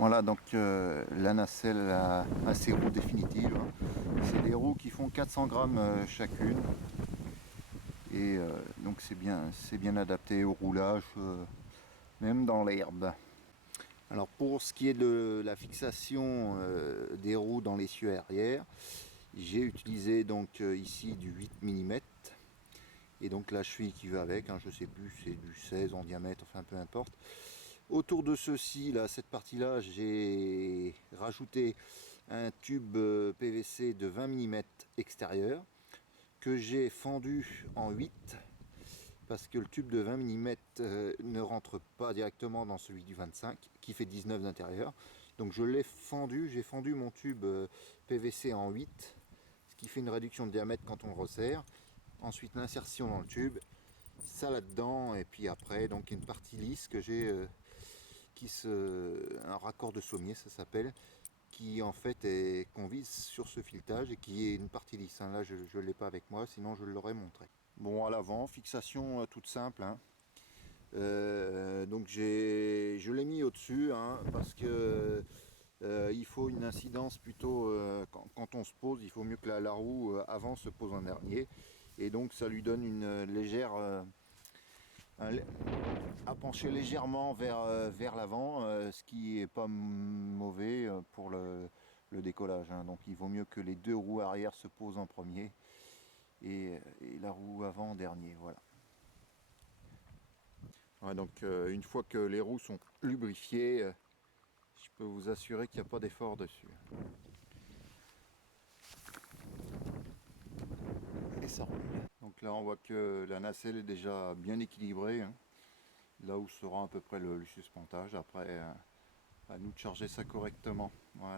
Voilà, donc la nacelle a ses roues définitives. C'est des roues qui font 400 grammes chacune. Et donc c'est bien adapté au roulage, même dans l'herbe. Alors pour ce qui est de la fixation des roues dans l'essieu arrière, j'ai utilisé donc ici du 8 mm. Et donc la cheville qui va avec, je sais plus, c'est du 16 en diamètre, enfin peu importe. Autour de ceci, là, cette partie-là, j'ai rajouté un tube PVC de 20 mm extérieur que j'ai fendu en 8 parce que le tube de 20 mm ne rentre pas directement dans celui du 25 qui fait 19 d'intérieur. Donc je l'ai fendu, j'ai fendu mon tube PVC en 8, ce qui fait une réduction de diamètre quand on resserre. Ensuite l'insertion dans le tube, ça là-dedans, et puis après donc une partie lisse que j'ai un raccord de sommier ça s'appelle, qui en fait est qu'on vise sur ce filetage et qui est une partie lisse. Là je ne l'ai pas avec moi, sinon je l'aurais montré. Bon, à l'avant, fixation toute simple. Donc je l'ai mis au-dessus parce que il faut une incidence plutôt quand on se pose, il faut mieux que la roue avant se pose en dernier, et donc ça lui donne une légère à pencher légèrement vers l'avant, ce qui est pas mauvais pour le décollage. Donc il vaut mieux que les deux roues arrière se posent en premier et la roue avant en dernier. Voilà. Ouais, donc une fois que les roues sont lubrifiées, je peux vous assurer qu'il n'y a pas d'effort dessus. Et ça roule. Donc là on voit que la nacelle est déjà bien équilibrée, là où sera à peu près le suspentage. Après à nous de charger ça correctement. Voilà.